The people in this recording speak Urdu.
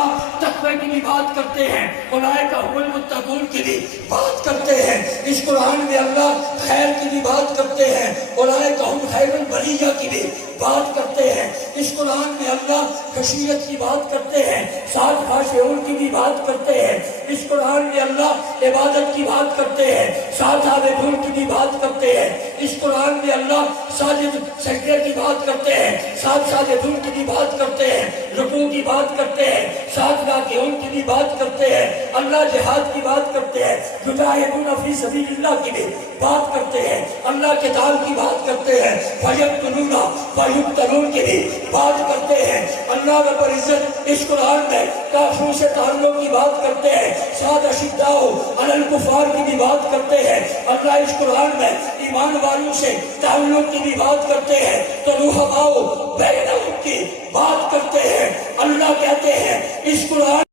اللہ تقوی کی بھی بات کرتے ہیں، اولئک هم المتقون کی بھی بات کرتے ہیں۔ اس قرآن میں اللہ خیر کی بھی بات کرتے ہیں، اولئک هم خیر البریہ کی بھی بات کرتے ہیں۔ اس قرآن میں اللہ خشیت کی بات کرتے ہیں، ساتھ خاشعون کی بھی بات کرتے ہیں۔ اس قرآن میں اللہ عبادت کی بات کرتے ہیں، ساتھ عابدون کی بھی بات کرتے ہیں۔ اس قرآن میں اللہ ساجد سجدے کی بات کرتے ہیں، ساتھ ساجدون کی بھی بات کرتے ہیں، رکوع کی بات کرتے ہیں، ساتھ راکعون کی بھی بات کرتے ہیں۔ اللہ جہاد کی بات کرتے ہیں، یجاہدون فی سبیل اللہ کی بھی بات کرتے ہیں۔ اللہ کتاب کی بات کرتے ہیں، فیقتلون فیقتلون کی بھی بات کرتے ہیں۔ اللہ رب العزت اس قرآن میں کافروں سے تعلق کی بات کرتے ہیں، ساتھ اشداء علی الکفار کی بھی بات کرتے ہیں۔ اللہ اس قرآن میں ایمان والوں سے تعلق کی بھی بات کرتے ہیں، تو رحماء بینہم کی بات کرتے ہیں۔ اللہ کہتے ہیں اس